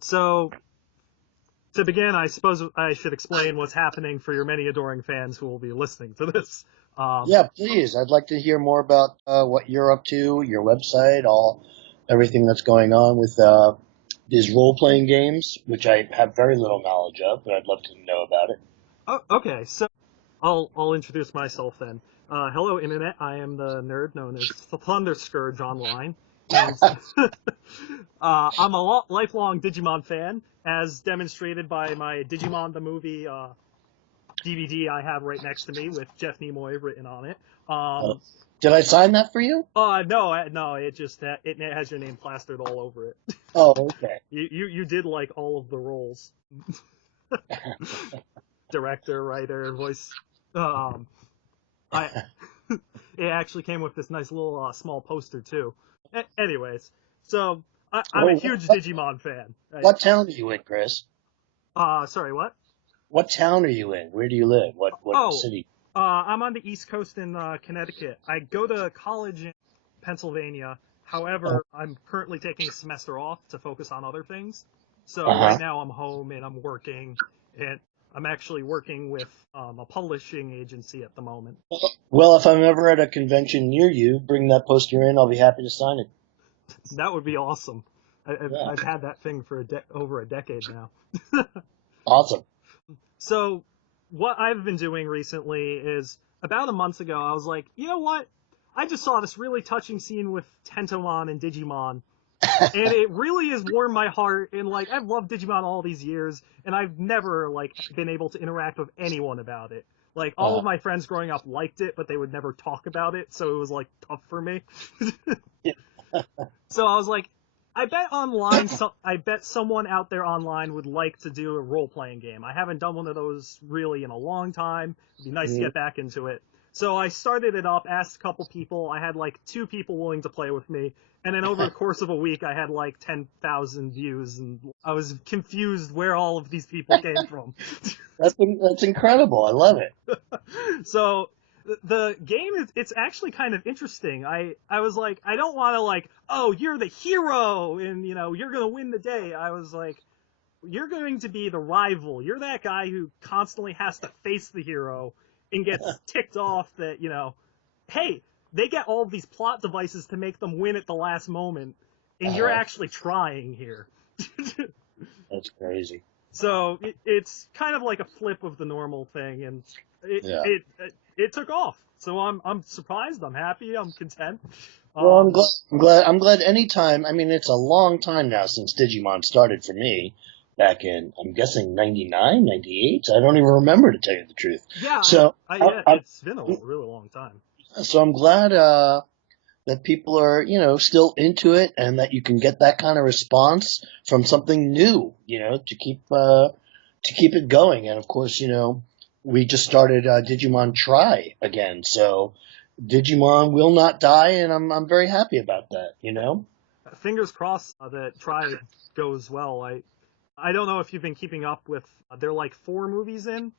So, to begin, I suppose I should explain what's happening for your many adoring fans who will be listening to this. Yeah, please. I'd like to hear more about what you're up to, your website, everything that's going on with these role-playing games, which I have very little knowledge of, but I'd love to know about it. Oh, okay, so I'll introduce myself then. Hello, Internet. I am the nerd known as the Thunder Scourge online. And I'm a lifelong Digimon fan, as demonstrated by my Digimon the Movie DVD I have right next to me with Jeff Nimoy written on it. Uh, did I sign that for you? No, it just it has your name plastered all over it. Oh, okay. You did like all of the roles, director, writer, voice. I it actually came with this nice little small poster too. Anyways, so I'm a Oh, huge Digimon fan. what town are you in, Chris? Sorry, what? What town are you in? Where do you live? What Oh, city? I'm on the East Coast in Connecticut. I go to college in Pennsylvania. Oh, However, I'm currently taking a semester off to focus on other things. So right uh-huh. now I'm home and I'm working, and I'm actually working with a publishing agency at the moment. Well, if I'm ever at a convention near you, bring that poster in. I'll be happy to sign it. That would be awesome. Yeah, I've had that thing for over a decade now. awesome. So what I've been doing recently is about a month ago, I was like, you know what? I just saw this really touching scene with Tentomon and Digimon, and it really has warmed my heart. And like, I've loved Digimon all these years, and I've never like been able to interact with anyone about it. Like all Uh, of my friends growing up liked it, but they would never talk about it, so it was like tough for me. So I was like, I bet someone out there online would like to do a role playing game. I haven't done one of those really in a long time. It'd be nice to mm, get back into it. So I started it up, asked a couple people. I had like two people willing to play with me, and then over the course of a week, I had like 10,000 views, and I was confused where all of these people came from. that's incredible. I love it. So the game is it's actually kind of interesting. I was like, I don't want to like, oh, you're the hero and you're going to win the day. I was like, you're going to be the rival. You're that guy who constantly has to face the hero and gets ticked off that, hey, they get all of these plot devices to make them win at the last moment, and you're Uh, actually trying here. that's crazy. So it's kind of like a flip of the normal thing, and it Yeah. it it took off. So I'm surprised. I'm happy. I'm content. Well, Um, I'm glad anytime. I mean, it's a long time now since Digimon started for me back in, I'm guessing 99, 98. I don't even remember to tell you the truth. yeah, So, yeah, it's been a really long time. I'm glad, that people are, still into it and that you can get that kind of response from something new, to keep it going. And of course, we just started, Digimon Tri again. So Digimon will not die, and I'm very happy about that. Fingers crossed that Try goes well. I don't know if you've been keeping up with. They're like four movies in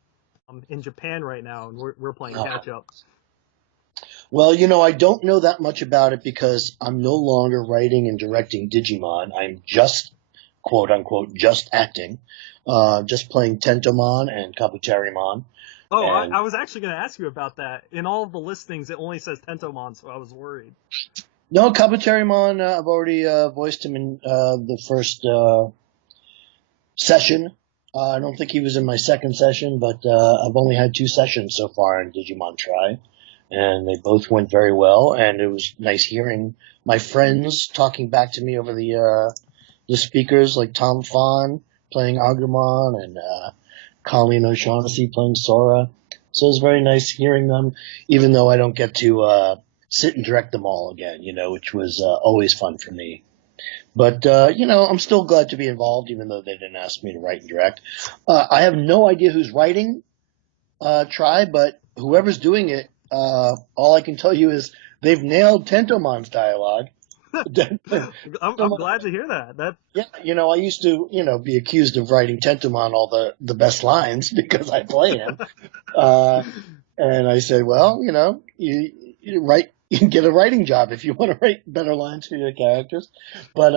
Japan right now, and we're playing Uh, catch up. well, I don't know that much about it because I'm no longer writing and directing Digimon. I'm just, quote unquote, just acting, just playing Tentomon and Kabuterimon. Oh, And I was actually going to ask you about that. In all of the listings, it only says Tentomon, so I was worried. no, Kabuterimon, I've already voiced him in the first session. I don't think he was in my second session, but I've only had two sessions so far in Digimon Tri, and they both went very well. And it was nice hearing my friends talking back to me over the speakers, like Tom Fawn playing Agumon and Colleen O'Shaughnessy playing Sora. So it was very nice hearing them, even though I don't get to sit and direct them all again, which was always fun for me. But, I'm still glad to be involved, even though they didn't ask me to write and direct. I have no idea who's writing Try, but whoever's doing it, all I can tell you is they've nailed Tentomon's dialogue. I'm glad to hear that. Yeah, I used to, be accused of writing Tentomon all the best lines because I play him. Uh, and I said, well, you write, you can get a writing job if you want to write better lines for your characters. But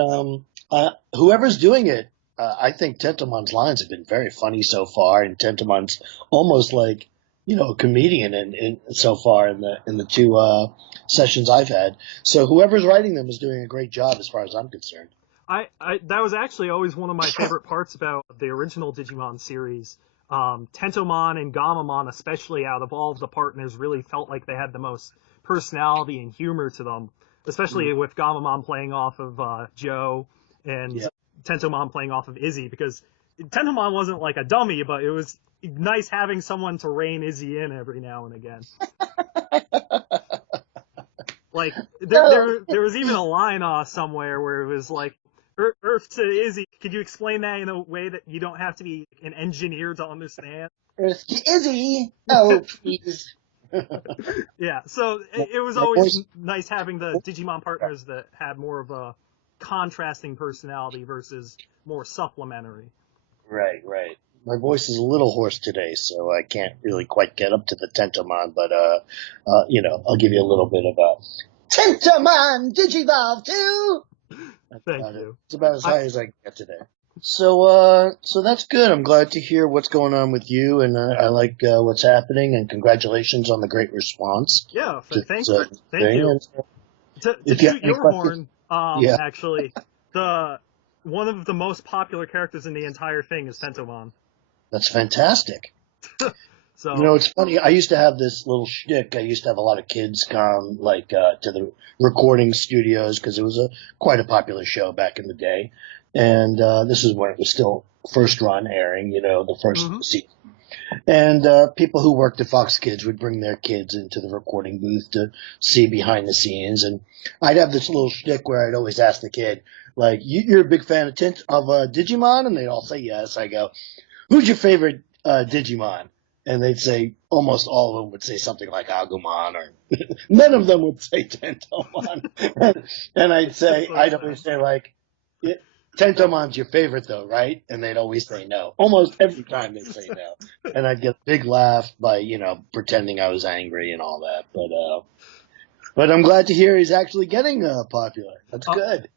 whoever's doing it, I think Tentomon's lines have been very funny so far, and Tentomon's almost like a comedian in so far in the two sessions I've had. So whoever's writing them is doing a great job, as far as I'm concerned. That was actually always one of my favorite parts about the original Digimon series. Tentomon and Gamamon, especially out of all of the partners, really felt like they had the most personality and humor to them, especially with Gamamon playing off of Joe and Yeah. Tentomon playing off of Izzy, because Tentomon wasn't like a dummy, but it was nice having someone to rein Izzy in every now and again. Like there was even a line somewhere where it was like, Earth to Izzy, could you explain that in a way that you don't have to be an engineer to understand? Earth to Izzy, oh please. Yeah, so it was always nice having the Digimon partners that had more of a contrasting personality versus more supplementary. Right, right. My voice is a little hoarse today, so I can't really quite get up to the Tentomon, but I'll give you a little bit of a Tentomon Digivolve 2. Thank you. It's about as high as I can get today. So that's good. I'm glad to hear what's going on with you, and I like what's happening. And congratulations on the great response. Yeah, thank you. And, to toot your horn, actually, one of the most popular characters in the entire thing is Tentomon. That's fantastic. So it's funny. I used to have this little shtick. I used to have a lot of kids come to the recording studios because it was quite a popular show back in the day. And this is when it was still first run airing, the first season. And people who worked at Fox Kids would bring their kids into the recording booth to see behind the scenes. And I'd have this little shtick where I'd always ask the kid, like, you're a big fan of Digimon? And they'd all say yes. I go, who's your favorite Digimon? And they'd say, almost all of them would say something like Agumon, or none of them would say Tentomon. And I'd always say, like, Tentomon's your favorite, though, right? And they'd always say no. Almost every time they'd say no. And I'd get a big laugh by, pretending I was angry and all that. But I'm glad to hear he's actually getting popular. That's good.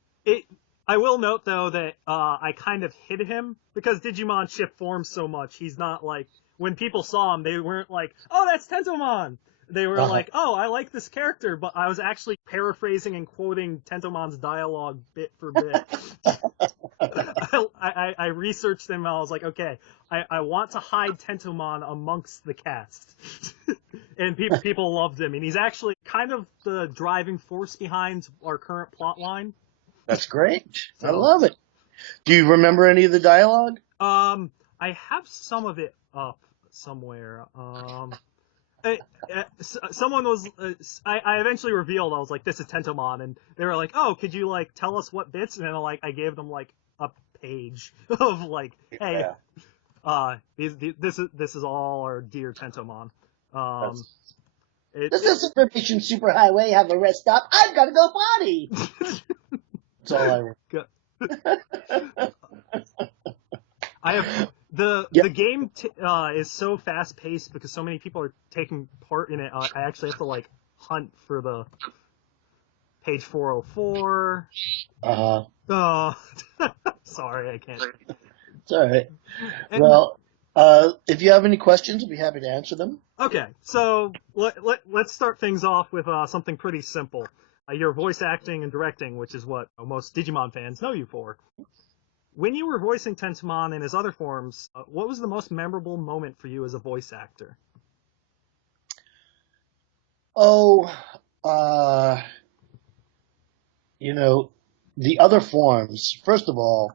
I will note, though, that I kind of hid him because Digimon shift forms so much. He's not like, when people saw him, they weren't like, oh, that's Tentomon. They were like, oh, I like this character, but I was actually paraphrasing and quoting Tentomon's dialogue bit for bit. I researched him, and I was like, okay, I want to hide Tentomon amongst the cast. And people loved him, and he's actually kind of the driving force behind our current plot line. That's great. I love it. Do you remember any of the dialogue? I have some of it up somewhere. Someone was. I eventually revealed. I was like, "This is Tentomon," and they were like, "Oh, could you like tell us what bits?" And then I gave them like a page of like, "Hey, this is all our dear Tentomon." Does this information superhighway have a rest stop? I've got to go potty. That's all I remember. I have the game is so fast paced because so many people are taking part in it. I actually have to like hunt for the page 404. Sorry, I can't. It's all right. Well, if you have any questions, I'll be happy to answer them. Okay, so let's start things off with something pretty simple. Your voice acting and directing, which is what most Digimon fans know you for. When you were voicing Tentomon in his other forms, what was the most memorable moment for you as a voice actor? The other forms, first of all,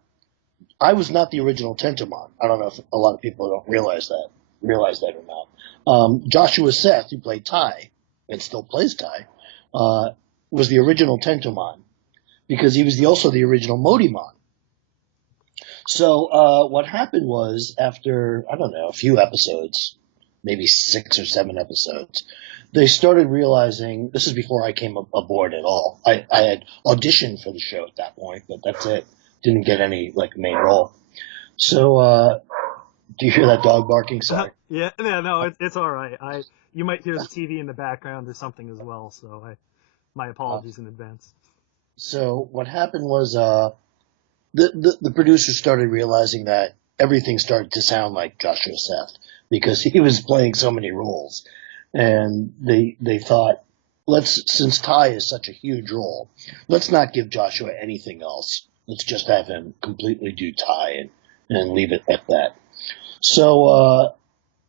I was not the original Tentomon. I don't know if a lot of people don't realize that or not. Joshua Seth, who played Tai, and still plays Tai, was the original Tentomon because he was also the original Modimon. So what happened was, after, I don't know, a few episodes, maybe 6 or 7 episodes, they started realizing, this is before I came aboard at all. I had auditioned for the show at that point, but that's it. Didn't get any main role. So do you hear that dog barking? Sorry. No, it's all right. You might hear the TV in the background or something as well, so my apologies in advance. So what happened was the producers started realizing that everything started to sound like Joshua Seth because he was playing so many roles, and they thought, since Ty is such a huge role, let's not give Joshua anything else. Let's just have him completely do Ty and leave it at that. So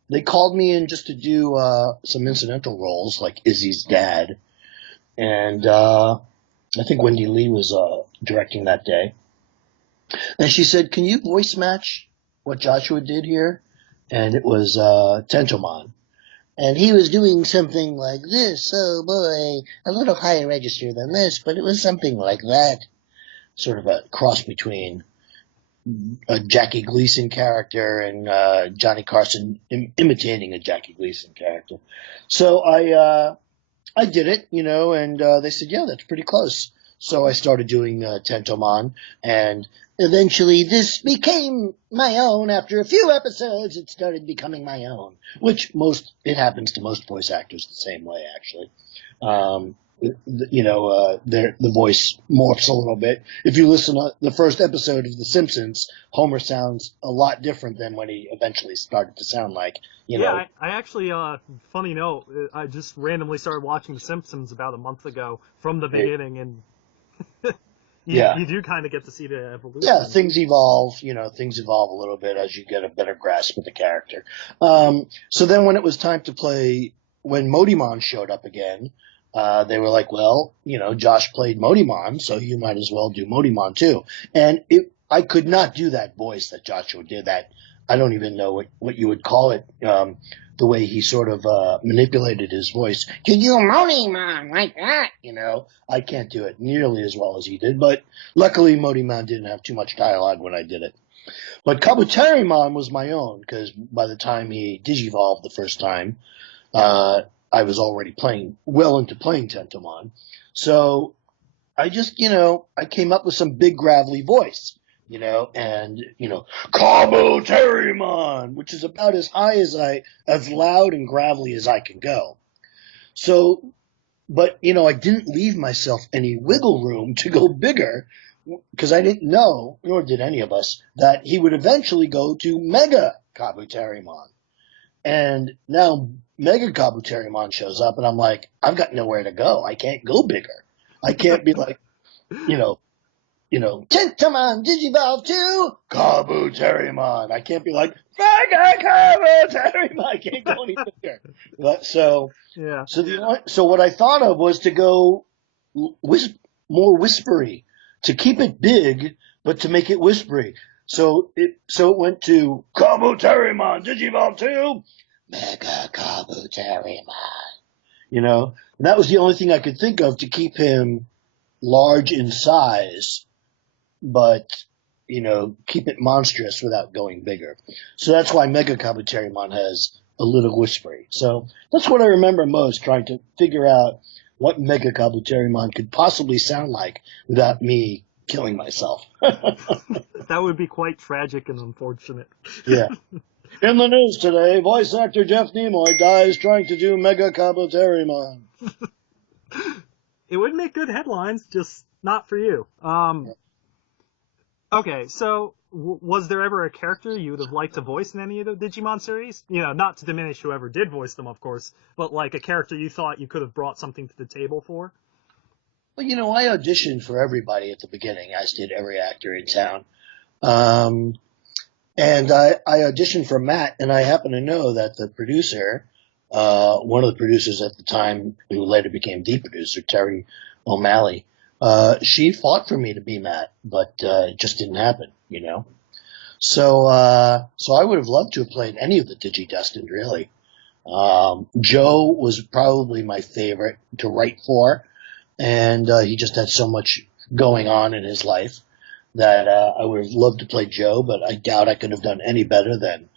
they called me in just to do some incidental roles like Izzy's dad, and I think Wendy Lee was directing that day. And she said, "Can you voice match what Joshua did here?" And it was Tentomon. And he was doing something like this. Oh boy, a little higher register than this, but it was something like that. Sort of a cross between a Jackie Gleason character and Johnny Carson imitating a Jackie Gleason character. So I did it, and they said, yeah, that's pretty close. So I started doing Tentomon, and eventually this became my own. After a few episodes, it started becoming my own, which it happens to most voice actors the same way, actually. The voice morphs a little bit. If you listen to the first episode of The Simpsons, Homer sounds a lot different than when he eventually started to sound like, I actually, funny note, I just randomly started watching The Simpsons about a month ago from the beginning, and you do kind of get to see the evolution. Yeah, things evolve, things evolve a little bit as you get a better grasp of the character. So then when it was time to play, when Modimon showed up again, they were like, well, Josh played Modimon, so you might as well do Modimon too. And I could not do that voice that Joshua did. That I don't even know what you would call it. The way he sort of manipulated his voice. Can you Modimon like that? I can't do it nearly as well as he did. But luckily, Modimon didn't have too much dialogue when I did it. But Kabuterimon was my own, because by the time he digivolved the first time, I was already well into playing Tentomon. So I just, I came up with some big gravelly voice, Kabuterimon, which is about as high as loud and gravelly as I can go. So, but, I didn't leave myself any wiggle room to go bigger, because I didn't know, nor did any of us, that he would eventually go to MegaKabuterimon. And now MegaKabuterimon shows up, and I'm like, I've got nowhere to go. I can't go bigger. I can't be like, Tentomon Digivolve to Kabuterimon. I can't be like, MegaKabuterimon. I can't go any bigger. So what I thought of was to go more whispery, to keep it big, but to make it whispery. So it went to Kabuterimon Digivolve to MegaKabuterimon. And that was the only thing I could think of to keep him large in size, but keep it monstrous without going bigger. So that's why MegaKabuterimon has a little whispery. So that's what I remember most, trying to figure out what MegaKabuterimon could possibly sound like without me killing myself. That would be quite tragic and unfortunate. Yeah. In the news today, voice actor Jeff Nimoy dies trying to do MegaKabuterimon. It would make good headlines, just not for you. Okay, so was there ever a character you would have liked to voice in any of the Digimon series? Not to diminish whoever did voice them, of course, but like a character you thought you could have brought something to the table for? Well, I auditioned for everybody at the beginning, as did every actor in town. And I auditioned for Matt, and I happen to know that the producer, one of the producers at the time, who later became the producer, Terry O'Malley, she fought for me to be Matt, but it just didn't happen, So I would have loved to have played any of the Digidestined, really. Joe was probably my favorite to write for, and he just had so much going on in his life that I would have loved to play Joe, but I doubt I could have done any better than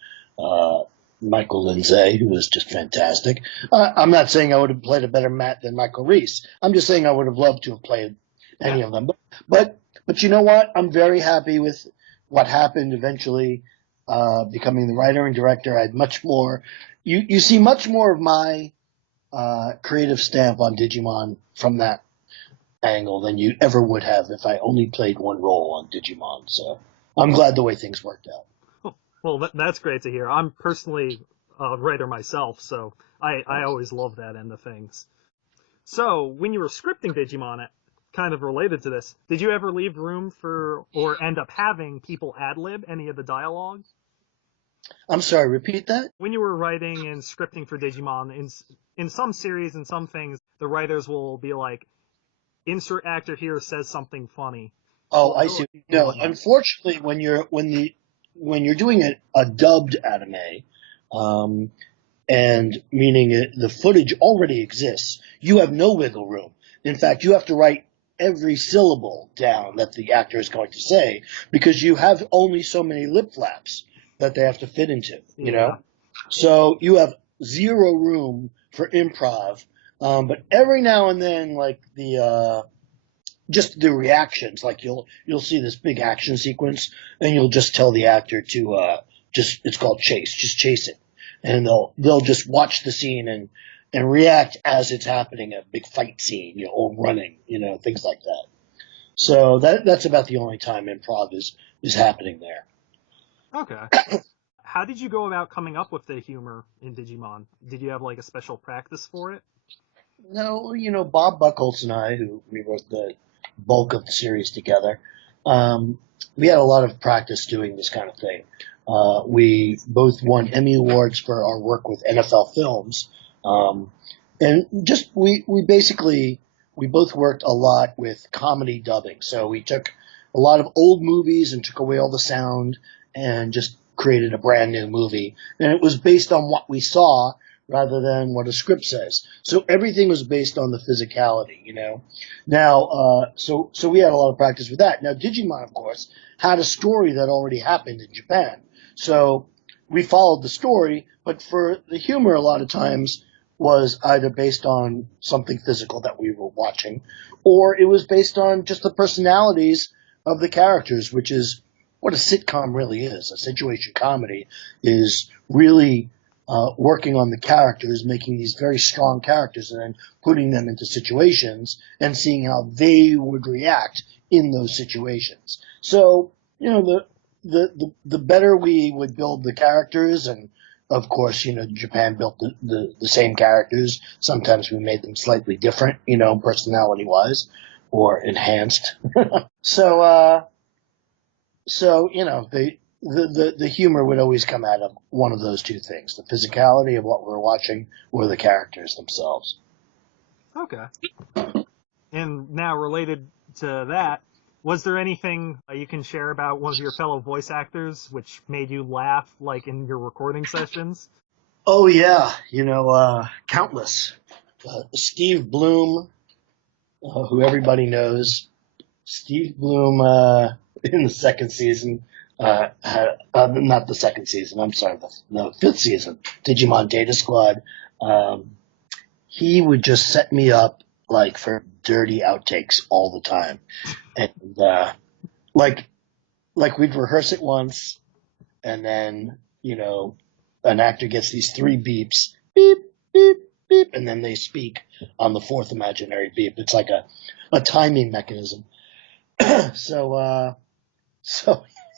Michael Lindsay, who was just fantastic. I'm not saying I would have played a better Matt than Michael Reese. I'm just saying I would have loved to have played any of them. But you know what? I'm very happy with what happened eventually, becoming the writer and director. I had much more. You see much more of my creative stamp on Digimon from that angle than you ever would have if I only played one role on Digimon. So I'm glad the way things worked out. Well, that's great to hear. I'm personally a writer myself, so I always love that end of things. So, when you were scripting Digimon, kind of related to this, did you ever leave room for, or end up having people ad-lib any of the dialogue? I'm sorry, repeat that? When you were writing and scripting for Digimon, in some series and some things, the writers will be like, insert actor here says something funny. Oh, I see. No, unfortunately, when you're doing a dubbed anime, and meaning the footage already exists, you have no wiggle room. In fact, you have to write every syllable down that the actor is going to say because you have only so many lip flaps that they have to fit into, you know? So you have zero room for improv. But every now and then, like just the reactions, like you'll see this big action sequence and you'll just tell the actor to, it's called chase, just chase it. And they'll just watch the scene and react as it's happening, a big fight scene, or running, things like that. So that's about the only time improv is happening there. Okay. How did you go about coming up with the humor in Digimon? Did you have like a special practice for it? No, Bob Buchholz and I, who we wrote the bulk of the series together, we had a lot of practice doing this kind of thing. We both won Emmy Awards for our work with NFL Films. And just, we both worked a lot with comedy dubbing. So we took a lot of old movies and took away all the sound and just created a brand new movie. And it was based on what we saw rather than what a script says. So everything was based on the physicality, Now, so we had a lot of practice with that. Now, Digimon, of course, had a story that already happened in Japan. So we followed the story, but for the humor, a lot of times was either based on something physical that we were watching, or it was based on just the personalities of the characters, which is what a sitcom really is. A situation comedy is really working on the characters, making these very strong characters, and then putting them into situations and seeing how they would react in those situations. So, the better we would build the characters, and of course, Japan built the same characters. Sometimes we made them slightly different, personality-wise, or enhanced. So the humor would always come out of one of those two things: the physicality of what we're watching, or the characters themselves. Okay. And now, related to that, was there anything you can share about one of your fellow voice actors which made you laugh, like in your recording sessions? Oh yeah, countless. Steve Bloom, who everybody knows. Steve Bloom in the second season, not the second season, I'm sorry, the fifth season, Digimon Data Squad. He would just set me up like for dirty outtakes all the time. And like we'd rehearse it once, and then, an actor gets these 3 beeps, beep, beep, beep, and then they speak on the 4th imaginary beep. It's like a timing mechanism. So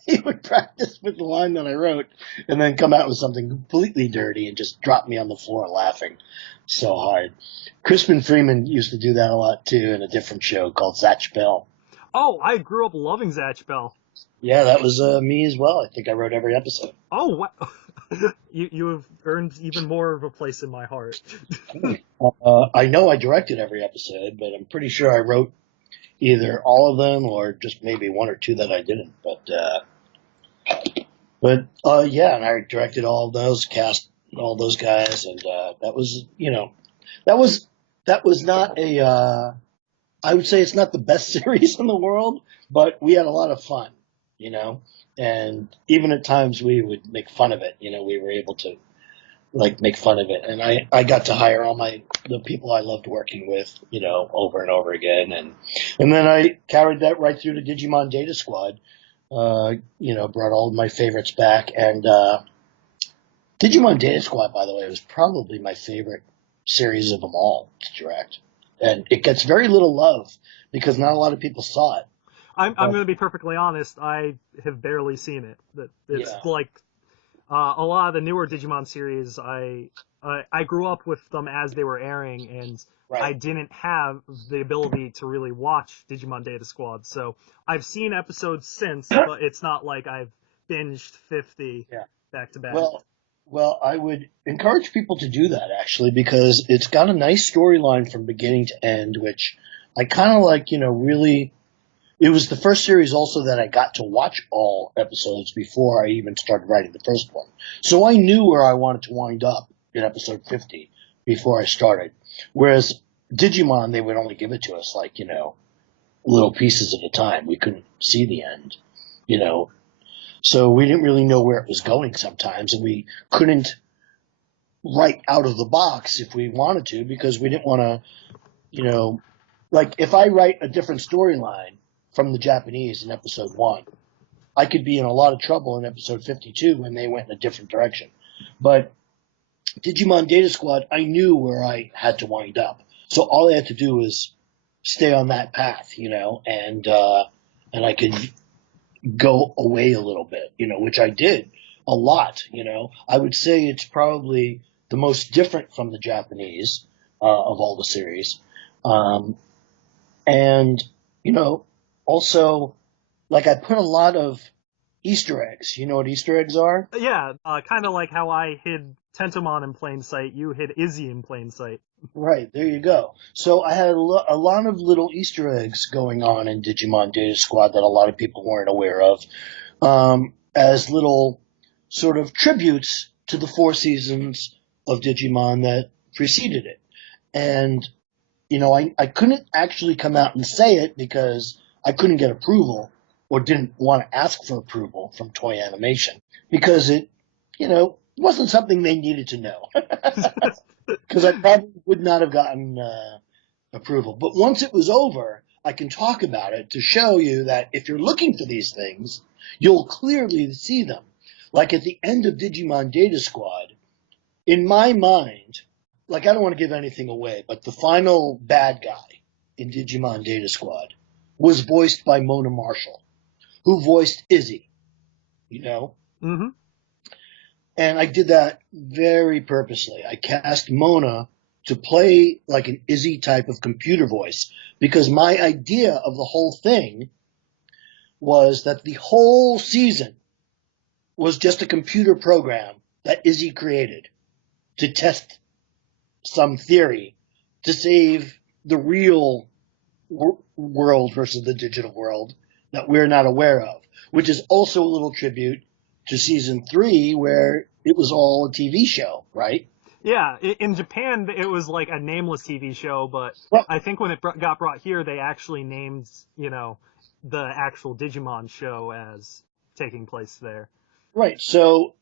he would practice with the line that I wrote and then come out with something completely dirty and just drop me on the floor laughing so hard. Crispin Freeman used to do that a lot too in a different show called Zatch Bell. Oh, I grew up loving Zatch Bell. Yeah, that was me as well. I think I wrote every episode. Oh, wow. You have earned even more of a place in my heart. I know I directed every episode, but I'm pretty sure I wrote either all of them or just maybe 1 or 2 that I didn't. But yeah, and I directed all of those, cast all those guys, and that was not a. I would say it's not the best series in the world, but we had a lot of fun, and even at times we would make fun of it. We were able to make fun of it, and I got to hire all the people I loved working with, over and over again, and then I carried that right through to Digimon Data Squad. Brought all of my favorites back, and Digimon Data Squad, by the way, was probably my favorite series of them all to direct. And it gets very little love because not a lot of people saw it. I'm going to be perfectly honest. I have barely seen it. That it's Yeah. like a lot of the newer Digimon series. I grew up with them as they were airing, and I Right. didn't have the ability to really watch Digimon Data Squad. So I've seen episodes since, but it's not like I've binged 50 Yeah. back to back. Well, I would encourage people to do that actually because it's got a nice storyline from beginning to end, which I kind of like. Really, it was the first series also that I got to watch all episodes before I even started writing the first one, so I knew where I wanted to wind up in episode 50 before I started. Whereas Digimon, they would only give it to us like little pieces at a time. We couldn't see the end, you know. So we didn't really know where it was going sometimes, and we couldn't write out of the box if we wanted to because we didn't want to, like if I write a different storyline from the Japanese in episode 1, I could be in a lot of trouble in episode 52 when they went in a different direction. But Digimon Data Squad, I knew where I had to wind up. So all I had to do was stay on that path, and I could go away a little bit, which I did a lot, I would say it's probably the most different from the Japanese of all the series. And, also, like I put a lot of Easter eggs. You know what Easter eggs are? Yeah, kind of like how I hid Tentomon in plain sight, you hid Izzy in plain sight. Right, there you go. So I had a lot of little Easter eggs going on in Digimon Data Squad that a lot of people weren't aware of, as little sort of tributes to the 4 seasons of Digimon that preceded it. And, I couldn't actually come out and say it because I couldn't get approval or didn't want to ask for approval from Toei Animation because it, wasn't something they needed to know. Because I probably would not have gotten approval. But once it was over, I can talk about it to show you that if you're looking for these things, you'll clearly see them. Like at the end of Digimon Data Squad, in my mind, like I don't want to give anything away, but the final bad guy in Digimon Data Squad was voiced by Mona Marshall, who voiced Izzy, Mm-hmm. And I did that very purposely. I cast Mona to play like an Izzy type of computer voice because my idea of the whole thing was that the whole season was just a computer program that Izzy created to test some theory to save the real world versus the digital world that we're not aware of, which is also a little tribute to season 3 where it was all a TV show, right? Yeah, in Japan it was like a nameless TV show, but Well, I think when it got brought here, they actually named, the actual Digimon show as taking place there. right. So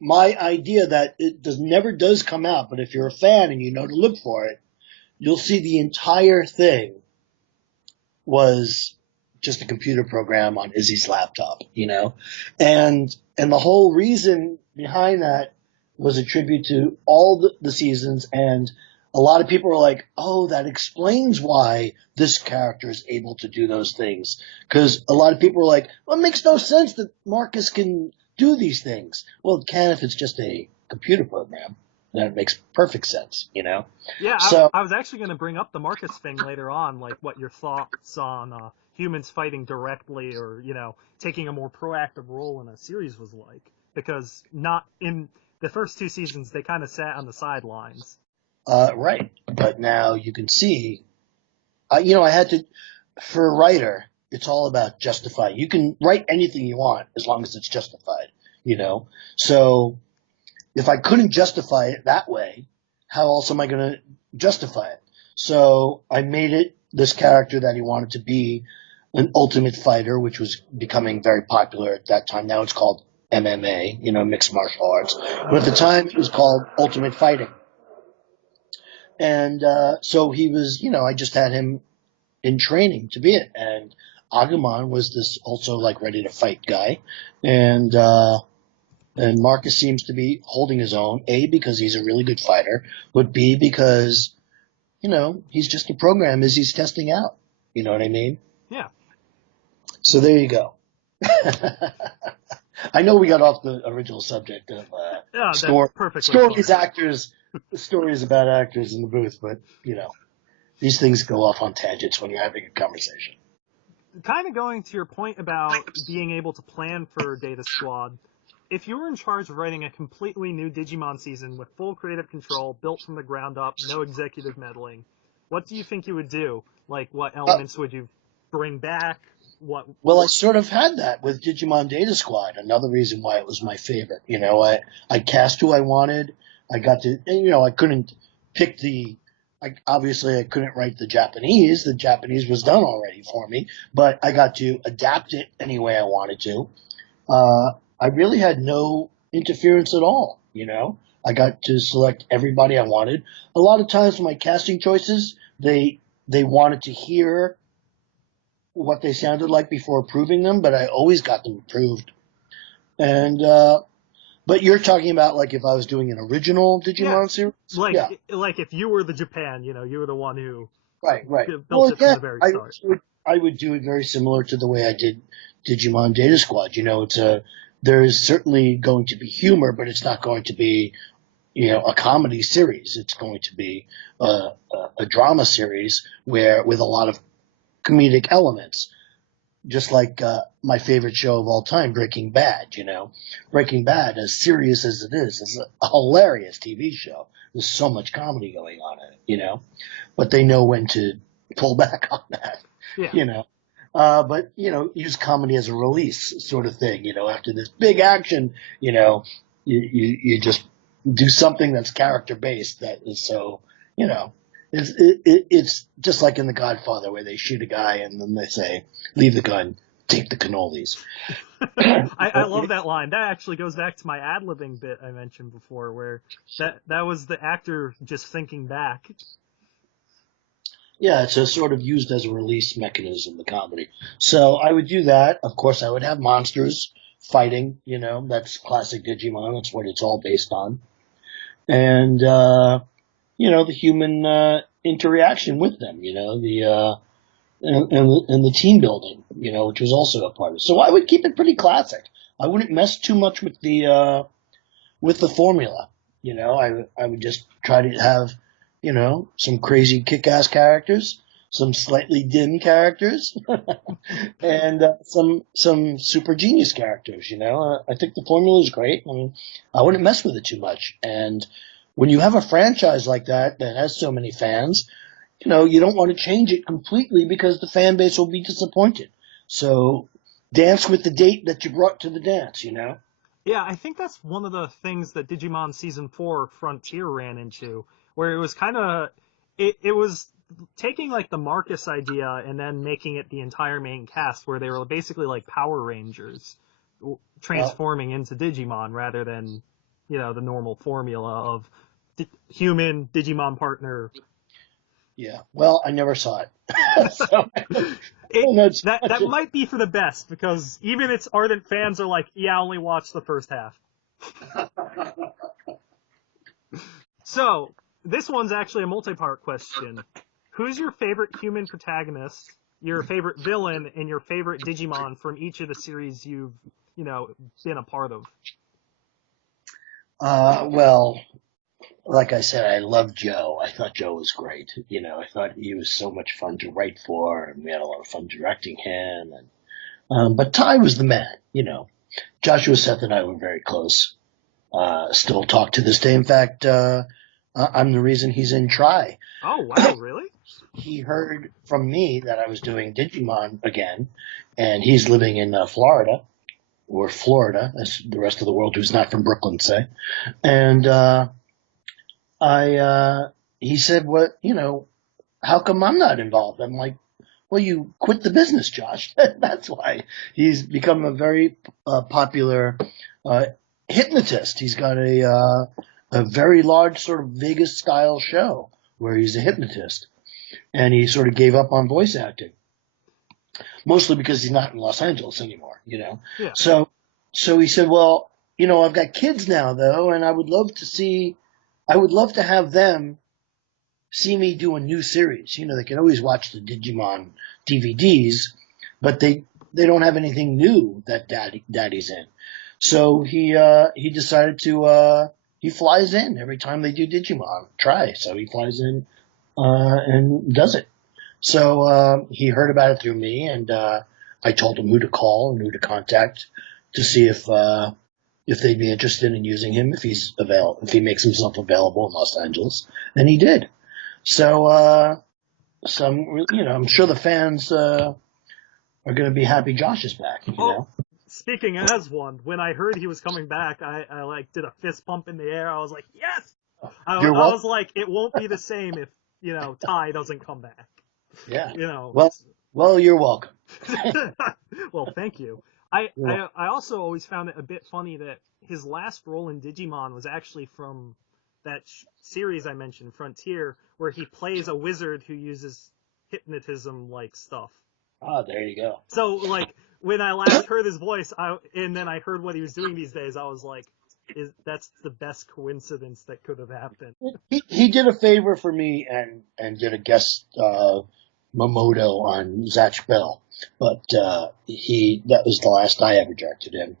my idea that it never does come out, but if you're a fan and you know to look for it, you'll see the entire thing was just a computer program on Izzy's laptop, and the whole reason behind that was a tribute to all the seasons, and a lot of people are like, oh, that explains why this character is able to do those things, because a lot of people are like, well, it makes no sense that Marcus can do these things. Well, it can if it's just a computer program. Then it makes perfect sense, Yeah, So I was actually going to bring up the Marcus thing later on, like what your thoughts on humans fighting directly or, taking a more proactive role in a series was like. Because not in the first 2 seasons, they kind of sat on the sidelines. right. But now you can see, I had to, for a writer, it's all about justifying. You can write anything you want as long as it's justified, So if I couldn't justify it that way, how else am I going to justify it? So I made it this character that he wanted to be an ultimate fighter, which was becoming very popular at that time. Now it's called MMA, mixed martial arts. But at the time, it was called Ultimate Fighting. And so he was, I just had him in training to be it. And Agumon was this also like ready to fight guy. And Marcus seems to be holding his own, A, because he's a really good fighter, but B, because, he's just a program as he's testing out. You know what I mean? Yeah. So there you go. I know we got off the original subject of Yeah, that's perfectly stories, fine. actors, stories about actors in the booth, but these things go off on tangents when you're having a conversation. Kind of going to your point about being able to plan for Data Squad, if you were in charge of writing a completely new Digimon season with full creative control, built from the ground up, no executive meddling, what do you think you would do? Like, what elements would you bring back? Well, I sort of had that with Digimon Data Squad. Another reason why it was my favorite. I cast who I wanted. I got to, I couldn't pick obviously I couldn't write the Japanese. The Japanese was done already for me, but I got to adapt it any way I wanted to. I really had no interference at all. I got to select everybody I wanted. A lot of times my casting choices, they wanted to hear what they sounded like before approving them, but I always got them approved. And but you're talking about like if I was doing an original Digimon series? Like if you were the Japan, you were the one who Right. built it from the very start. I would do it very similar to the way I did Digimon Data Squad. There is certainly going to be humor, but it's not going to be a comedy series. It's going to be a drama series with a lot of comedic elements, just like my favorite show of all time, Breaking Bad. Breaking Bad, as serious as it is a hilarious TV show. There's so much comedy going on in it, but they know when to pull back on that. Yeah. But use comedy as a release sort of thing. After this big action, you just do something that's character based that is so It's just like in The Godfather where they shoot a guy and then they say, leave the gun, take the cannolis. I love that line. That actually goes back to my ad-libbing bit I mentioned before, where that was the actor just thinking back. Yeah, it's a sort of used as a release mechanism, the comedy. So I would do that. Of course, I would have monsters fighting, that's classic Digimon. That's what it's all based on. And, the human interaction with them, and the team building, which was also a part of it. So I would keep it pretty classic. I wouldn't mess too much with the formula. I would just try to have, some crazy kick-ass characters, some slightly dim characters, and some super genius characters. I think the formula is great, and I wouldn't mess with it too much. And when you have a franchise like that has so many fans, you don't want to change it completely because the fan base will be disappointed. So dance with the date that you brought to the dance, Yeah, I think that's one of the things that Digimon Season 4 Frontier ran into, where it was kind of, it was taking like the Marcus idea and then making it the entire main cast, where they were basically like Power Rangers transforming into Digimon rather than, the normal formula of human Digimon partner. Yeah, well, I never saw it. That might be for the best, because even its ardent fans are like, yeah, only watch the first half. So, this one's actually a multi-part question. Who's your favorite human protagonist, your favorite villain, and your favorite Digimon from each of the series you've, been a part of? Well, like I said, I loved Joe. I thought Joe was great. I thought he was so much fun to write for, and we had a lot of fun directing him. And but Ty was the man. Joshua Seth and I were very close. Still talk to this day. In fact, I'm the reason he's in Tri. Oh wow, really? He heard from me that I was doing Digimon again, and he's living in Florida, or Florida, as the rest of the world who's not from Brooklyn say. And he said, "What? How come I'm not involved?" I'm like, "Well, you quit the business, Josh." That's why he's become a very popular hypnotist. He's got a very large sort of Vegas style show where he's a hypnotist, and he sort of gave up on voice acting, mostly because he's not in Los Angeles anymore. Yeah. So he said, "Well, I've got kids now though, and I would love to have them see me do a new series. You know, they can always watch the Digimon DVDs, but they don't have anything new that Daddy's in. So he decided to he flies in every time they do Digimon Tri. So he flies in and does it. So he heard about it through me, and I told him who to call and who to contact to see if they'd be interested in using him if if he makes himself available in Los Angeles, and he did. So I'm sure the fans are going to be happy Josh is back. You know. Speaking as one, when I heard he was coming back, I like did a fist pump in the air. I was like, yes! I was like, it won't be the same if, Ty doesn't come back. Yeah. You know. Well, you're welcome. Well, thank you. I also always found it a bit funny that his last role in Digimon was actually from that series I mentioned, Frontier, where he plays a wizard who uses hypnotism-like stuff. Ah, there you go. So, like, when I last heard his voice, and then I heard what he was doing these days, I was like, that's the best coincidence that could have happened. He did a favor for me and did a guest Momodo on Zatch Bell, but that was the last I ever directed him.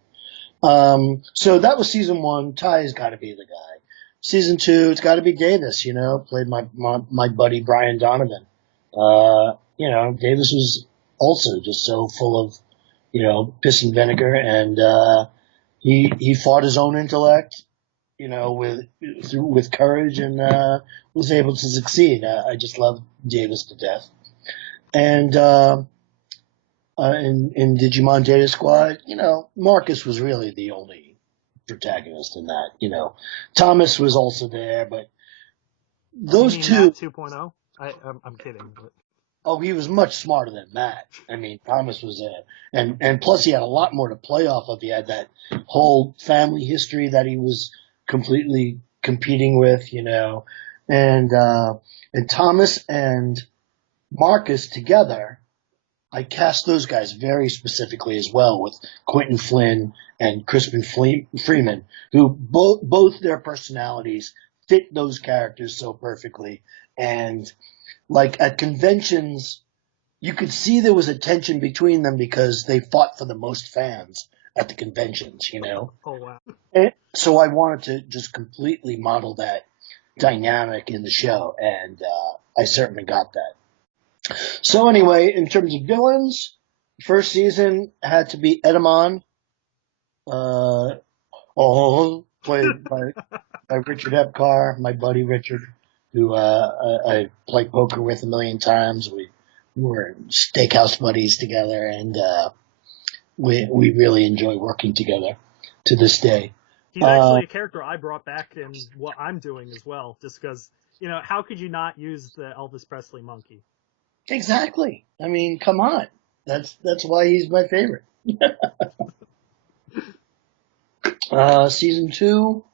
So that was season 1. Ty's got to be the guy. Season 2, it's got to be Davis. Played my buddy Brian Donovan. Davis was also just so full of piss and vinegar, and he fought his own intellect, with courage, and was able to succeed. I just love Davis to death. And in Digimon Data Squad, Marcus was really the only protagonist in that. Thomas was also there, but those two. Matt 2.0? I'm kidding. But... Oh, he was much smarter than Matt. I mean, Thomas was there, and plus he had a lot more to play off of. He had that whole family history that he was completely competing with, and Thomas and Marcus together, I cast those guys very specifically as well, with Quentin Flynn and Crispin Freeman, who both their personalities fit those characters so perfectly. And like at conventions, you could see there was a tension between them because they fought for the most fans at the conventions, Oh, wow. And so I wanted to just completely model that dynamic in the show, and I certainly got that. So anyway, in terms of villains, first season had to be Tentomon, played by Richard Epcar, my buddy Richard, who I played poker with a million times. We were steakhouse buddies together, and we really enjoy working together to this day. He's actually a character I brought back in what I'm doing as well, just because, how could you not use the Elvis Presley monkey? Exactly. I mean, come on. That's why he's my favorite. Season 2,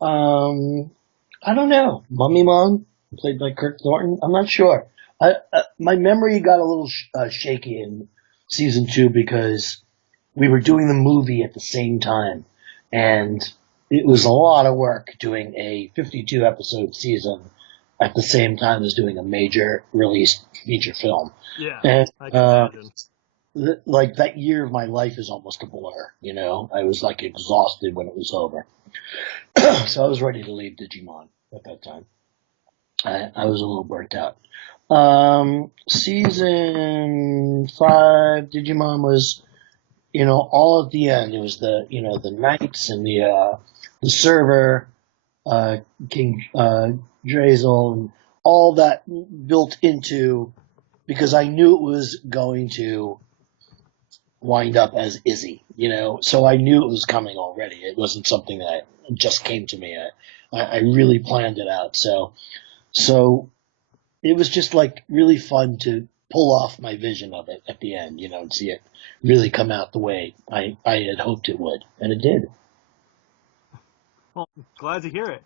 I don't know. Mummymon, played by Kirk Thornton. I'm not sure. My memory got a little shaky in season 2 because we were doing the movie at the same time, and it was a lot of work doing a 52 episode season at the same time as doing a major release feature film. Yeah, and, I can imagine. Like that year of my life is almost a blur, I was like exhausted when it was over. So I was ready to leave Digimon at that time. I was a little burnt out. Season 5, Digimon was, all at the end. It was the Knights and the server, King Drazel, and all that built into, because I knew it was going to wind up as Izzy, so I knew it was coming already. It wasn't something that just came to me. I really planned it out. So it was just like really fun to pull off my vision of it at the end, and see it really come out the way I had hoped it would, and it did. Well, glad to hear it.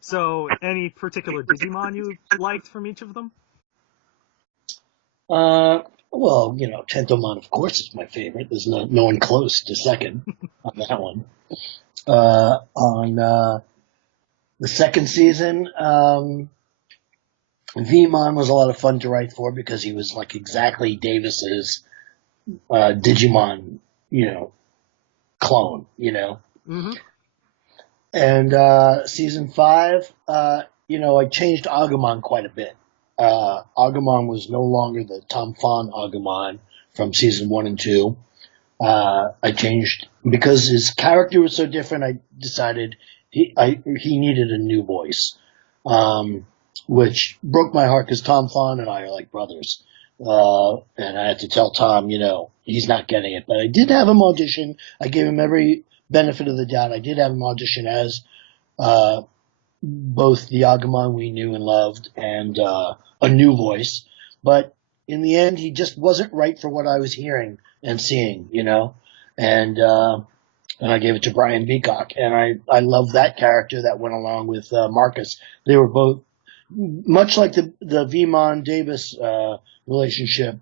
So, any particular Digimon you liked from each of them? Well, Tentomon, of course, is my favorite. There's no one close to second on that one. On the second season, Vmon was a lot of fun to write for because he was like exactly Davis's Digimon, clone, Mm-hmm. And season 5, I changed Agumon quite a bit. Agumon was no longer the Tom Fawn Agumon from season 1 and 2. I changed because his character was so different. I decided he needed a new voice, which broke my heart because Tom Fawn and I are like brothers. And I had to tell Tom, he's not getting it. But I did have him audition. I gave him every benefit of the doubt. I did have him audition as both the Agumon we knew and loved and a new voice. But in the end, he just wasn't right for what I was hearing and seeing, And I gave it to Brian Beacock. And I love that character that went along with Marcus. They were both, much like the Vmon Davis relationship,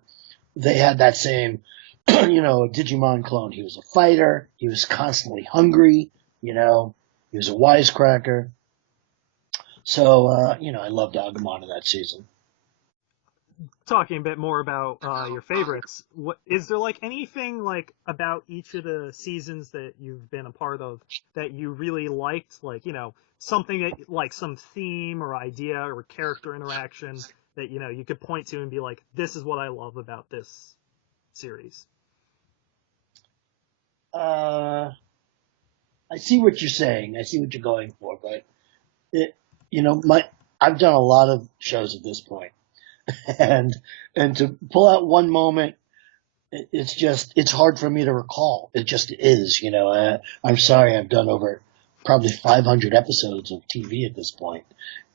they had that same, Digimon clone. He was a fighter. He was constantly hungry. He was a wisecracker. So, I loved Agumon in that season. Talking a bit more about your favorites, is there like anything like about each of the seasons that you've been a part of that you really liked? Like, something that, like some theme or idea or character interaction that, you could point to and be like, this is what I love about this series. I see what you're saying. I see what you're going for, but I've done a lot of shows at this point, and to pull out one moment, it's hard for me to recall. It just is, I'm sorry, I've done over probably 500 episodes of TV at this point,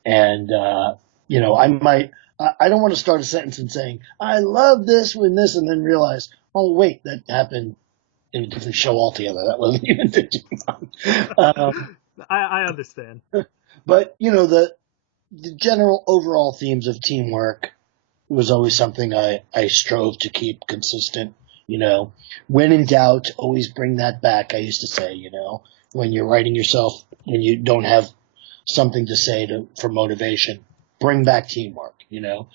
and I don't want to start a sentence and saying I love this when this, and then realize, oh wait, that happened in a different show altogether. That wasn't even Digimon. I understand. But, the general overall themes of teamwork was always something I strove to keep consistent. When in doubt, always bring that back. I used to say, when you're writing yourself, when you don't have something to say for motivation, bring back teamwork. No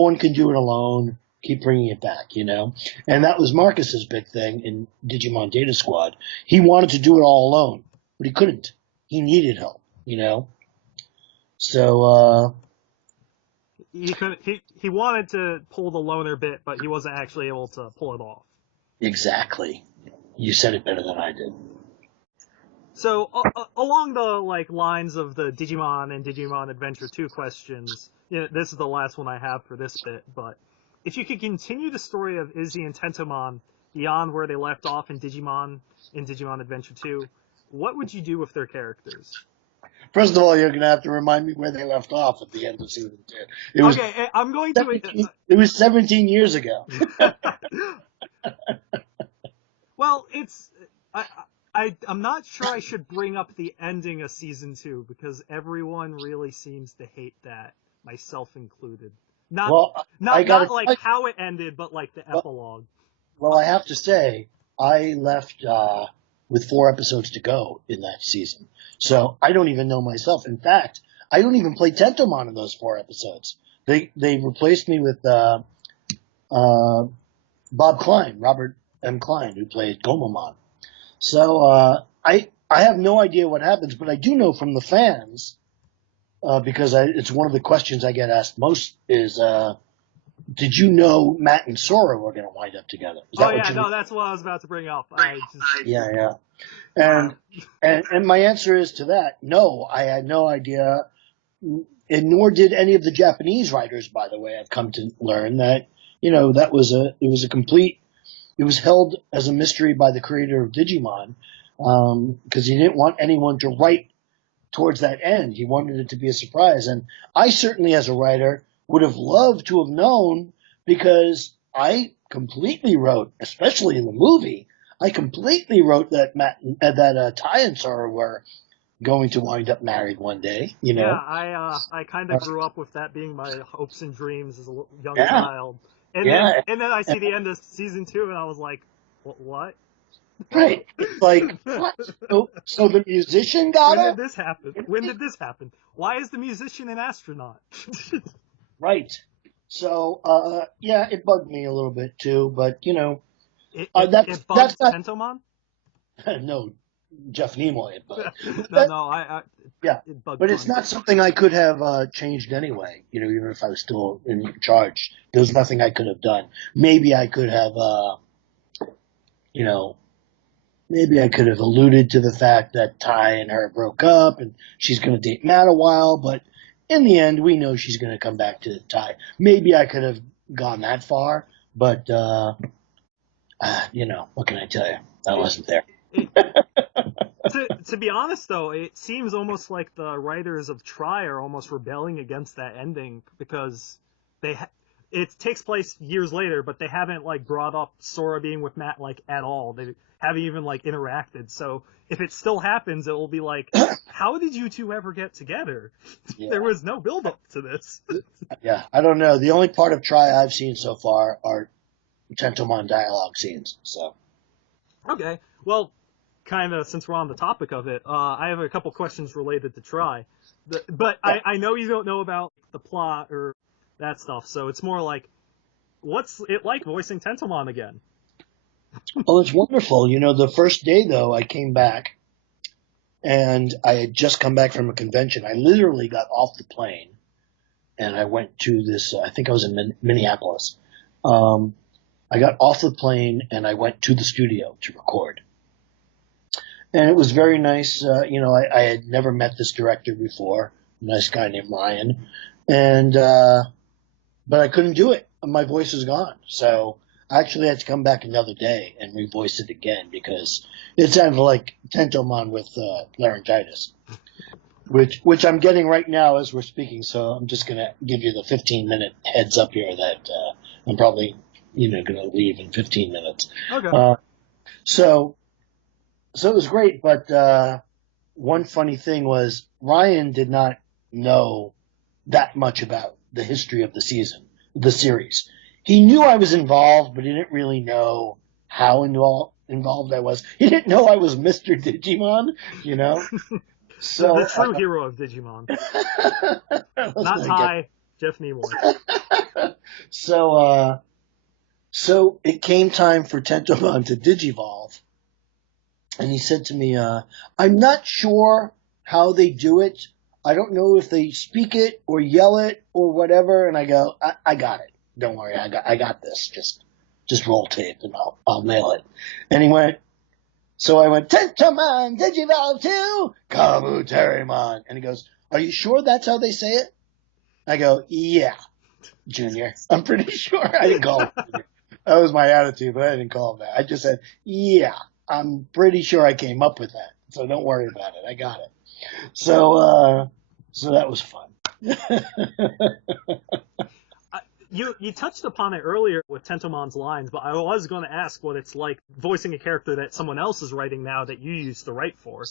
one can do it alone. Keep bringing it back, And that was Marcus's big thing in Digimon Data Squad. He wanted to do it all alone, but he couldn't. He needed help, So, he wanted to pull the loner bit, but he wasn't actually able to pull it off. Exactly. You said it better than I did. So, along the lines of the Digimon and Digimon Adventure 2 questions, this is the last one I have for this bit, but if you could continue the story of Izzy and Tentomon beyond where they left off in Digimon Adventure 2, what would you do with their characters? First of all, you're going to have to remind me where they left off at the end of season 2. Okay, I'm going to... It was 17 years ago. Well, it's... I'm not sure I should bring up the ending of season 2, because everyone really seems to hate that, myself included. Not like how it ended, but like the epilogue. Well, I have to say, I left with 4 episodes to go in that season. So I don't even know myself. In fact, I don't even play Tentomon in those 4 episodes. They replaced me with Bob Klein, Robert M. Klein, who played Gomamon. So I have no idea what happens, but I do know from the fans, because it's one of the questions I get asked most is, did you know Matt and Sora were going to wind up together? That's what I was about to bring up. Yeah. And my answer is to that, no, I had no idea, and nor did any of the Japanese writers, by the way. I've come to learn that, it was held as a mystery by the creator of Digimon, because he didn't want anyone to write towards that end. He wanted it to be a surprise. And I certainly, as a writer, would have loved to have known, because I completely wrote, especially in the movie, I completely wrote that Ty and Sora were going to wind up married one day, Yeah, I kind of grew up with that being my hopes and dreams as a young child. And then I see the end of season 2, and I was like, what? Right. It's like, what? So the musician got When it? did this happen? When did this happen? Why is the musician an astronaut? Right. So, yeah, it bugged me a little bit too, but It that's bugged not Tentomon? no Jeff Nimoy it bugged. But No, no, yeah, it bugged but it's me. not something I could have changed anyway. Even if I was still in charge, there was nothing I could have done. Maybe I could have, you know, maybe I could have alluded to the fact that Ty and her broke up and she's going to date Matt a while, but in the end, we know she's going to come back to Ty. Maybe I could have gone that far, but, what can I tell you? I It, wasn't there. it, to be honest, though, it seems almost like the writers of Tri are almost rebelling against that ending because it takes place years later, but they haven't like brought up Sora being with Matt like at all. They haven't even like interacted. So if it still happens, it will be like, how did you two ever get together? Yeah. There was no build up to this. Yeah, I don't know. The only part of Try I've seen so far are Tentomon dialogue scenes. So Okay, well, kind of since we're on the topic of it, I have a couple questions related to Try, but yeah. I know you don't know about the plot or that stuff, so it's more like, what's it like voicing Tentomon again? Oh, it's wonderful. The first day though, I came back and I had just come back from a convention. I literally got off the plane and I went to this. I think I was in Minneapolis. I got off the plane and I went to the studio to record. And it was very nice. I had never met this director before, a nice guy named Ryan. And, but I couldn't do it. My voice was gone. So I actually had to come back another day and revoice it again because it sounded like Tentomon with laryngitis, which I'm getting right now as we're speaking. So I'm just going to give you the 15-minute heads up here that I'm probably, going to leave in 15 minutes. Okay. So it was great, but one funny thing was Ryan did not know that much about the history of the series. He knew I was involved, but he didn't really know how involved I was. He didn't know I was Mr. Digimon, So the true hero of Digimon, not Ty, Jeff Nimoy. So it came time for Tentomon to digivolve. And he said to me, I'm not sure how they do it. I don't know if they speak it or yell it or whatever. And I go, I got it. Don't worry. I got this. Just roll tape and I'll nail it. And he went, so I went, Tentomon, digivolve to Kabuterimon. And he goes, are you sure that's how they say it? I go, yeah, Junior. I'm pretty sure. I didn't call him Junior. That was my attitude, but I didn't call him that. I just said, yeah. I'm pretty sure I came up with that, so don't worry about it. I got it. So that was fun. You touched upon it earlier with Tentomon's lines, but I was going to ask what it's like voicing a character that someone else is writing now that you used to write for.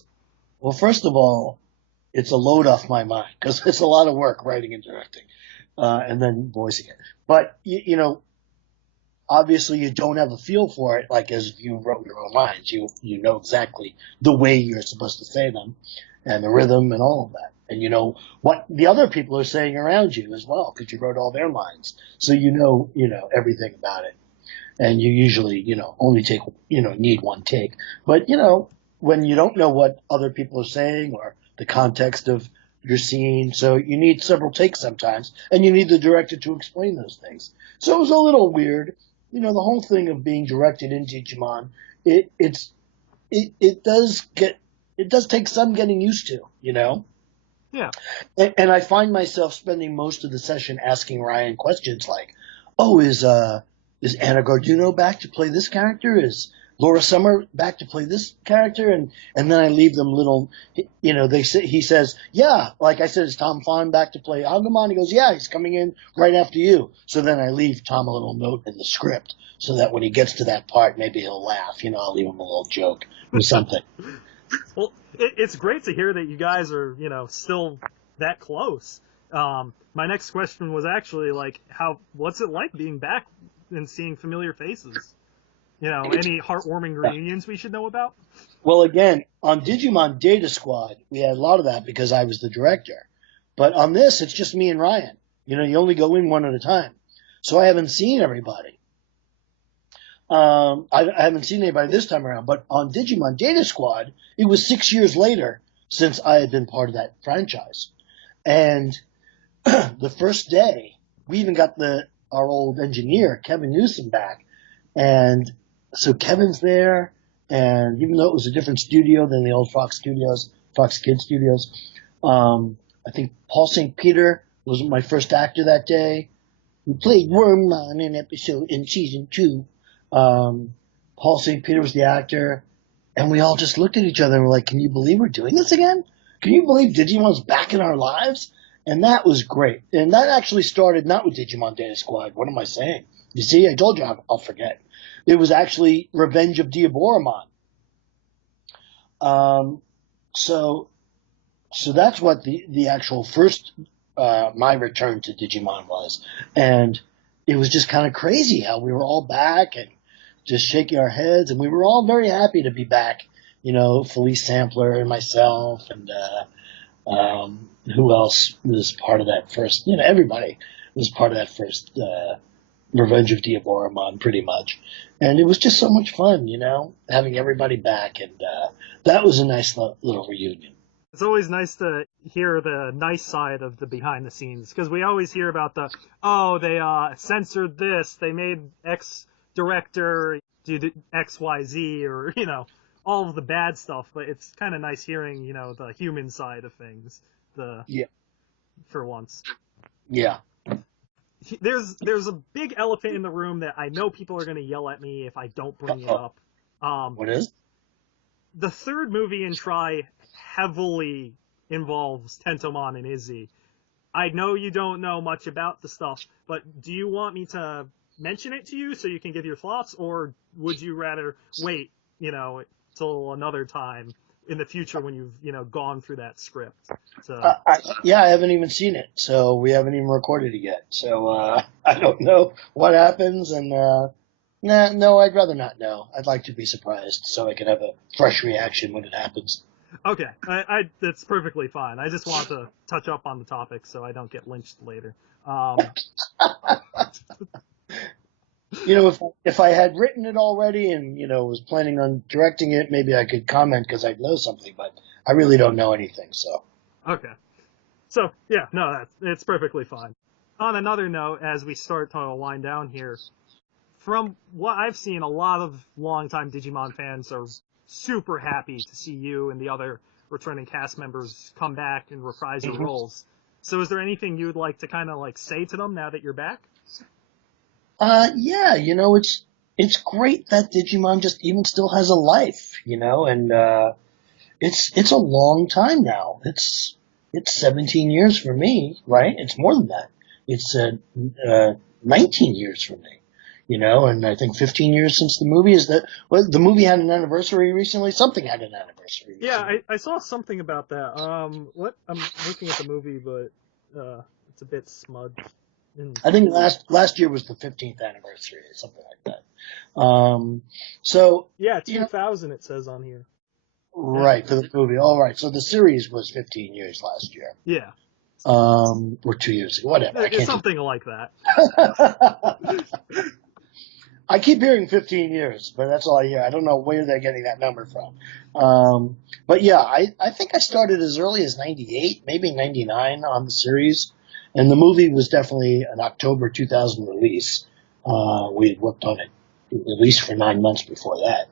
Well, first of all, it's a load off my mind because it's a lot of work writing and directing, and then voicing it. But obviously you don't have a feel for it, like as you wrote your own lines. You know exactly the way you're supposed to say them and the rhythm and all of that. And you know what the other people are saying around you as well, because you wrote all their lines. So you know everything about it. And you usually, only take, need one take. But, when you don't know what other people are saying or the context of your scene, so you need several takes sometimes, and you need the director to explain those things. So it was a little weird. The whole thing of being directed in Digimon, it does take some getting used to, Yeah. And I find myself spending most of the session asking Ryan questions like, "Oh, is Anna Garduno back to play this character? Is Laura Summer back to play this character?" And then I leave them little, he says, "Yeah, like I said, is Tom Fon back to play Agumon?" He goes, "Yeah, he's coming in right after you." So then I leave Tom a little note in the script so that when he gets to that part, maybe he'll laugh. I'll leave him a little joke or something. Well, it's great to hear that you guys are, still that close. My next question was actually like, what's it like being back and seeing familiar faces? Any heartwarming reunions we should know about? Well, again, on Digimon Data Squad, we had a lot of that because I was the director. But on this, it's just me and Ryan. You know, you only go in one at a time. So I haven't seen everybody. I haven't seen anybody this time around, but on Digimon Data Squad, it was 6 years later since I had been part of that franchise. And the first day, we even got our old engineer, Kevin Newsom, back. And so Kevin's there, and even though it was a different studio than the old Fox Kids Studios, I think Paul St. Peter was my first actor that day, who played Wormmon in season 2. Paul St. Peter was the actor, and we all just looked at each other and were like, can you believe we're doing this again? Can you believe Digimon's back in our lives? And that was great. And that actually started not with Digimon Data Squad. What am I saying? You see, I told you I'll forget. It was actually Revenge of Diaboromon. So that's what the actual first my return to Digimon was. And it was just kind of crazy how we were all back and just shaking our heads, and we were all very happy to be back. You know, Felice Sampler and myself, and who else was part of that first? You know, everybody was part of that first Revenge of Diaboromon, pretty much. And it was just so much fun, you know, having everybody back, and that was a nice little reunion. It's always nice to hear the nice side of the behind the scenes, because we always hear about they censored this, they made X director do XYZ, or, you know, all of the bad stuff, but it's kind of nice hearing, you know, the human side of things, for once. Yeah. There's a big elephant in the room that I know people are going to yell at me if I don't bring it up. What is? The third movie in Tri heavily involves Tentomon and Izzy. I know you don't know much about the stuff, but do you want me to mention it to you so you can give your thoughts, or would you rather wait, you know, till another time in the future when you've, you know, gone through that script? So I haven't even seen it, so we haven't even recorded it yet. So I don't know what happens, and no, I'd rather not know. I'd like to be surprised so I can have a fresh reaction when it happens. Okay, that's perfectly fine. I just want to touch up on the topic so I don't get lynched later. You know, if I had written it already and, you know, was planning on directing it, maybe I could comment because I'd know something, but I really don't know anything, so. Okay. So, yeah, no, it's perfectly fine. On another note, as we start to wind down here, from what I've seen, a lot of longtime Digimon fans are super happy to see you and the other returning cast members come back and reprise your roles. So is there anything you would like to kind of like say to them now that you're back? Yeah, you know, it's great that Digimon just even still has a life, you know, and it's a long time now. It's 17 years for me, right? It's more than that. It's 19 years for me, you know, and I think 15 years since the movie. The movie had an anniversary recently? Something had an anniversary recently. Yeah, I saw something about that. I'm looking at the movie, but it's a bit smudged. I think last year was the 15th anniversary or something like that. So yeah, 2000 it says on here. Right, for the movie. All right, so the series was 15 years last year. Yeah. Or 2 years ago, whatever. Something like that. I keep hearing 15 years, but that's all I hear. I don't know where they're getting that number from. But yeah, I think I started as early as 98, maybe 99 on the series. And the movie was definitely an October 2000 release. We had worked on it at least for 9 months before that.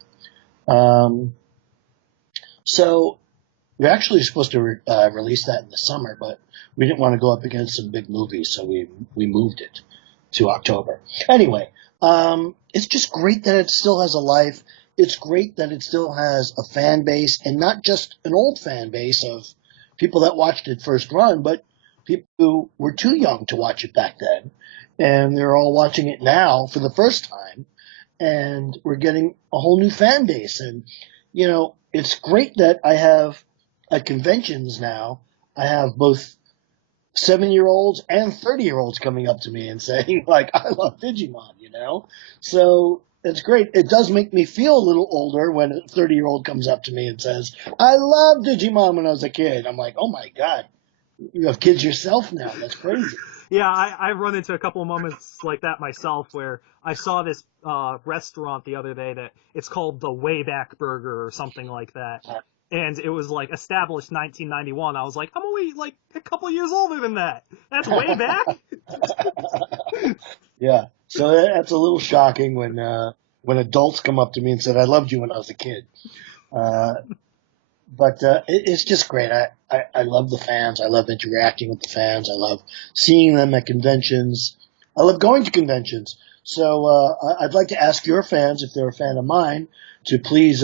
So we actually were supposed to release that in the summer, but we didn't want to go up against some big movies, so we moved it to October. Anyway, it's just great that it still has a life. It's great that it still has a fan base, and not just an old fan base of people that watched it first run, but people who were too young to watch it back then, and they're all watching it now for the first time, and we're getting a whole new fan base. And, you know, it's great that I have at conventions now, I have both 7-year-olds and 30-year-olds coming up to me and saying, like, I love Digimon, you know? So it's great. It does make me feel a little older when a 30-year-old comes up to me and says, I love Digimon when I was a kid. I'm like, oh my God, you have kids yourself now. That's crazy. Yeah, I've run into a couple of moments like that myself where I saw this restaurant the other day that it's called the Wayback Burger or something like that. And it was like established 1991. I was like, I'm only like a couple years older than that. That's way back. Yeah. So that's a little shocking when adults come up to me and said, "I loved you when I was a kid." Uh, but it's just great. I love the fans. I love interacting with the fans. I love seeing them at conventions. I love going to conventions. So I'd like to ask your fans, if they're a fan of mine, to please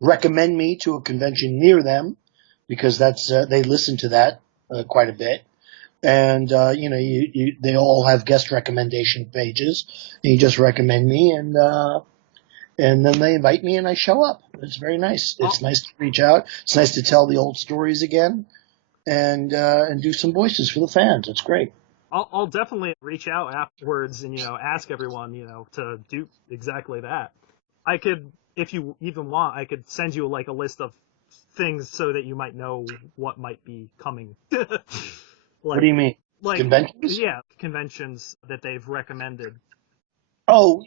recommend me to a convention near them, because that's they listen to that quite a bit. And they all have guest recommendation pages. And you just recommend me, and then they invite me, and I show up. It's very nice. It's nice to reach out. It's nice to tell the old stories again, and do some voices for the fans. It's great. I'll definitely reach out afterwards and ask everyone to do exactly that. I could, if you even want, I could send you like a list of things so that you might know what might be coming. What do you mean? Like Conventions? Yeah, conventions that they've recommended. Oh,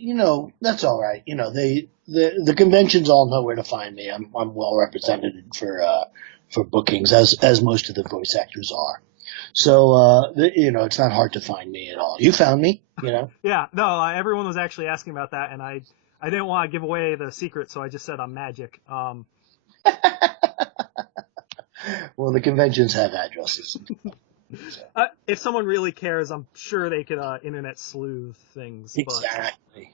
that's all right. The conventions all know where to find me. I'm well represented for bookings, as most of the voice actors are. So it's not hard to find me at all. You found me, Yeah, no, everyone was actually asking about that, and I didn't want to give away the secret, so I just said I'm magic. Well, the conventions have addresses. If someone really cares, I'm sure they could internet sleuth things. Exactly.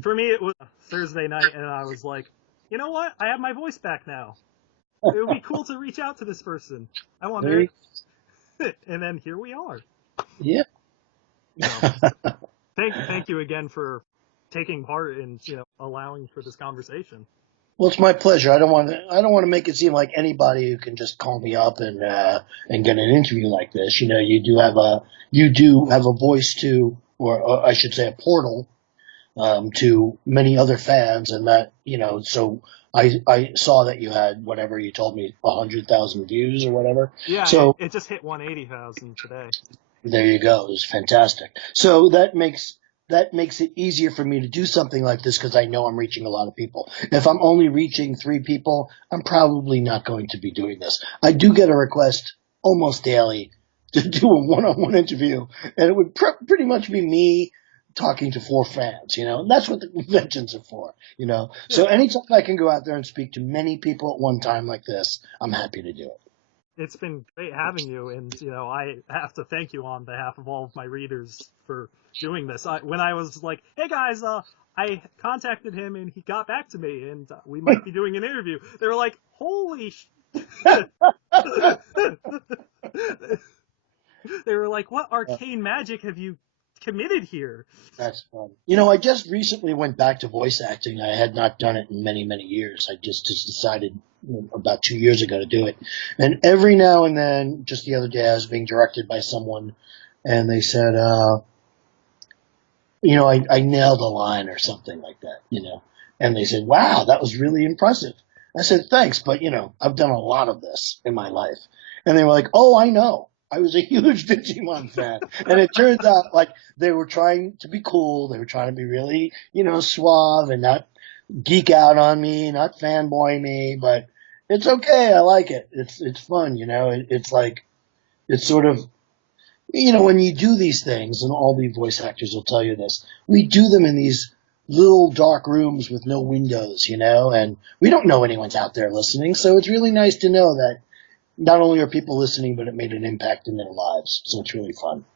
For me, it was Thursday night, and I was like, you know what? I have my voice back now. It would be cool to reach out to this person. I wonder. And then here we are. Yeah. Thank you again for taking part in allowing for this conversation. Well, it's my pleasure. I don't want to make it seem like anybody who can just call me up and get an interview like this. You do have a voice to, or I should say, a portal to many other fans, and that So I saw that you had whatever you told me 100,000 views or whatever. Yeah, so it just hit 180,000 today. There you go. It was fantastic. So that makes it easier for me to do something like this, because I know I'm reaching a lot of people. If I'm only reaching 3 people, I'm probably not going to be doing this. I do get a request almost daily to do a one-on-one interview, and it would pretty much be me talking to 4 fans, and that's what the conventions are for, Yeah. So anytime I can go out there and speak to many people at one time like this, I'm happy to do it. It's been great having you, and I have to thank you on behalf of all of my readers for doing this. When I was like, "Hey guys, I contacted him and he got back to me, and we might be doing an interview," they were like, "Holy!" They were like, "What arcane magic have you committed here?" That's fun. I just recently went back to voice acting. I had not done it in many, many years. I just decided about 2 years ago to do it. And every now and then, just the other day, I was being directed by someone, and they said, I nailed a line or something like that, And they said, "Wow, that was really impressive." I said, "Thanks, but, I've done a lot of this in my life." And they were like, "Oh, I know. I was a huge Digimon fan." And it turns out, like, they were trying to be cool. They were trying to be really, suave and not geek out on me, not fanboy me, but it's okay. I like it. It's fun, It's like, it's sort of, when you do these things, and all the voice actors will tell you this, we do them in these little dark rooms with no windows, and we don't know anyone's out there listening. So it's really nice to know that not only are people listening, but it made an impact in their lives. So it's really fun.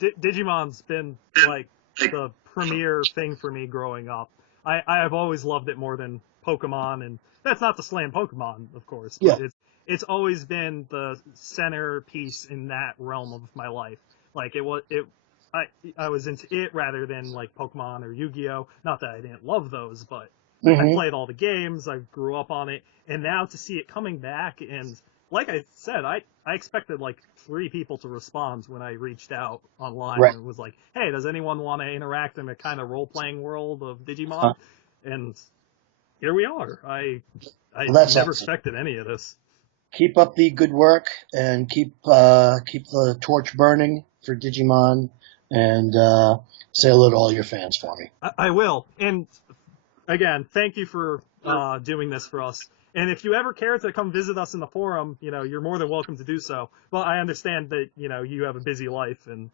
Digimon's been like the premier thing for me growing up. I have always loved it more than Pokemon, and that's not to slam Pokemon, of course, but Yeah. It's always been the centerpiece in that realm of my life. Like I was into it rather than like Pokemon or Yu-Gi-Oh. Not that I didn't love those, but I played all the games, I grew up on it, and now to see it coming back, and like I said, I expected like 3 people to respond when I reached out online and was like, "Hey, does anyone want to interact in a kind of role-playing world of Digimon?" And here we are. I never expected any of this. Keep up the good work and keep the torch burning for Digimon, and say hello to all your fans for me. I will. And again, thank you for doing this for us. And if you ever care to come visit us in the forum, you're more than welcome to do so. Well, I understand that, you have a busy life and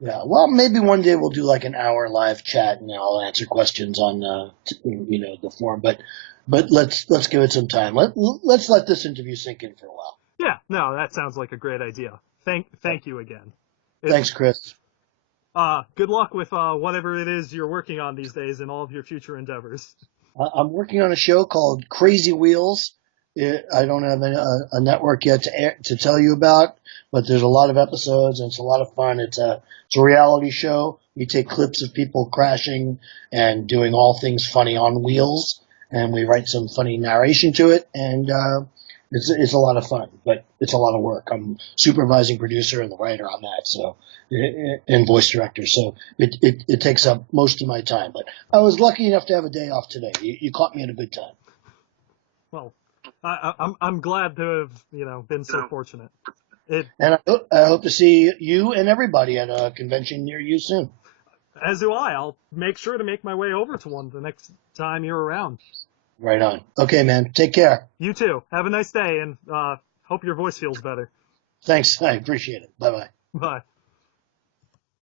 Yeah, well, maybe one day we'll do like an hour live chat and I'll answer questions on the forum. But let's give it some time. Let's let this interview sink in for a while. yeah, no, that sounds like a great idea. Thank you again. Thanks, Chris. Good luck with whatever it is you're working on these days and all of your future endeavors. I'm working on a show called Crazy Wheels. I don't have a network yet to tell you about, but there's a lot of episodes and it's a lot of fun. It's a reality show. We take clips of people crashing and doing all things funny on wheels, and we write some funny narration to it, and it's a lot of fun, but it's a lot of work. I'm supervising producer and the writer on that, so and voice director, so it takes up most of my time. But I was lucky enough to have a day off today. You caught me at a good time. Well, I'm glad to have been so fortunate. And I hope to see you and everybody at a convention near you soon. As do I. I'll make sure to make my way over to one the next time you're around. Right on. Okay, man. Take care. You too. Have a nice day, and hope your voice feels better. Thanks. I appreciate it. Bye-bye. Bye.